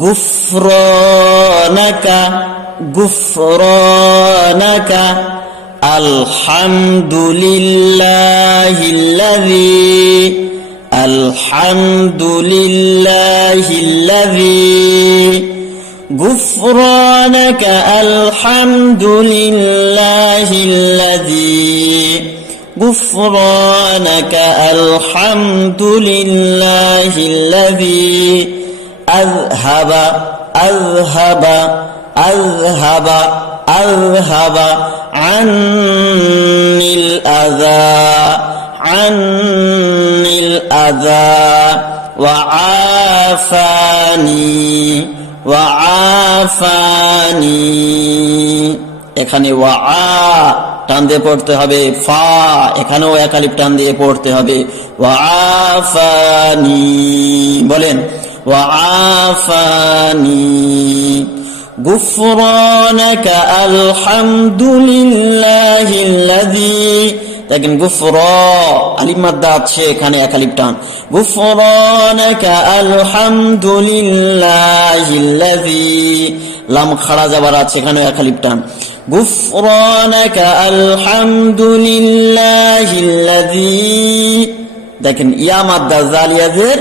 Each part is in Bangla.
غفرانك غفرانك الحمد لله الذي الحمد لله الذي. غفرانك الحمد لله الذي. غفرانك الحمد لله الذي. أذهب أذهب أذهب أذهب عني الأذى عني الأذى وعافاني وعافاني এখানে ওয়া টান দিয়ে পড়তে হবে ফা এখানেও একালিপ টান দিয়ে পড়তে হবে ওয়া আফানি বলেন ওয়া আফানি غفرانك الحمد لله الذي দেখেন গুফর আলিম মাদ্দা আছে এখানে এক আলিপ টান গুফরানাকা আলহামদুলিল্লাহিল্লাযী লাম খাড়া যাবার আছে এখানে এক আলিপ টান গুফরানাকা আলহামদুলিল্লাহিল্লাযী দেখেন ইয়ামাদ দাজালিয়াজের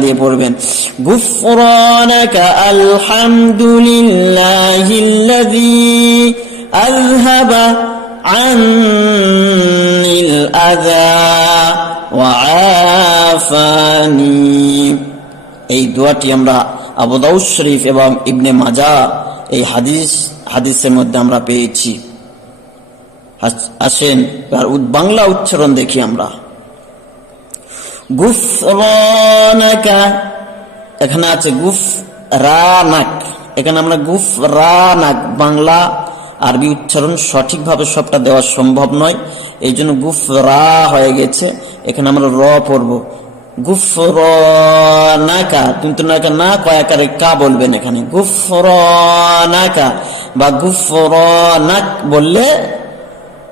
দিয়ে পড়বেন। গুফরানাকা এই দোয়াটি আমরা আবুদাউ শরীফ এবং ইবনে মাজা এই হাদিস, হাদিসের মধ্যে আমরা পেয়েছি। আসেন তার বাংলা উচ্চারণ দেখি আমরা। গুফরানাকা, এখানে আছে গুফ রানাক এখানে আমরা গুফ রানাক বাংলা আরবি উচ্চারণ সঠিকভাবে সবটা দেওয়া সম্ভব নয়। এই জন্য গুফ রা হয়ে গেছে। এখানে আমরা র পড়ব। গুফ নাকা কিন্তু নাকা না কয়াকারে কা বলবেন এখানে। গুফ নাকা বা গুফ র নাক বললে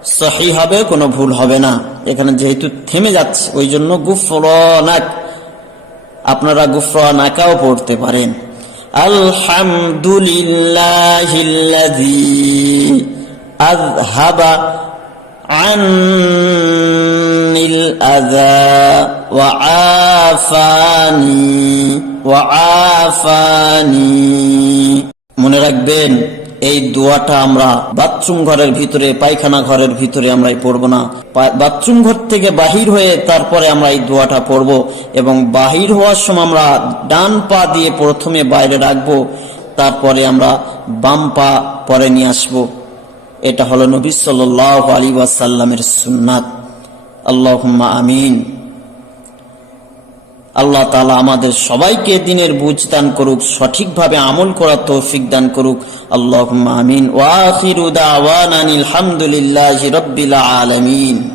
সহি হবে, কোনো ভুল হবে না। এখানে যেহেতু থেমে যাচ্ছে, ওই জন্য গুফরনাক, আপনারা গুফরনাকাও পড়তে পারেন। আলহামদুলিল্লাহিল্লাযী আযহাবা আনিল আযা ওয়া আফানি ওয়া আফানি। মনে রাখবেন এই দোয়াটা আমরা বাথরুম ঘরের ভিতরে, পায়খানা ঘরের ভিতরে আমরা পড়ব না। বাথরুম ঘর থেকে বাহির হয়ে তারপরে আমরা এই দোয়াটা পড়ব এবং বাহির হওয়ার সময় আমরা ডান পা দিয়ে প্রথমে বাইরে রাখব, তারপরে আমরা বাম পা পরে নিয়ে আসব। এটা হলো নবী সাল আলী ওয়াসাল্লামের সুন্নাত। আল্লাহ আমিন। আল্লাহ তালা আমাদের সবাইকে দিনের বুঝ দান করুক, সঠিকভাবে আমল করার তৌফিক দান করুক। আল্লাহ আমিন। ওয়াহিরুদা আলহামদুলিল্লাহ রব্বিল আলমিন।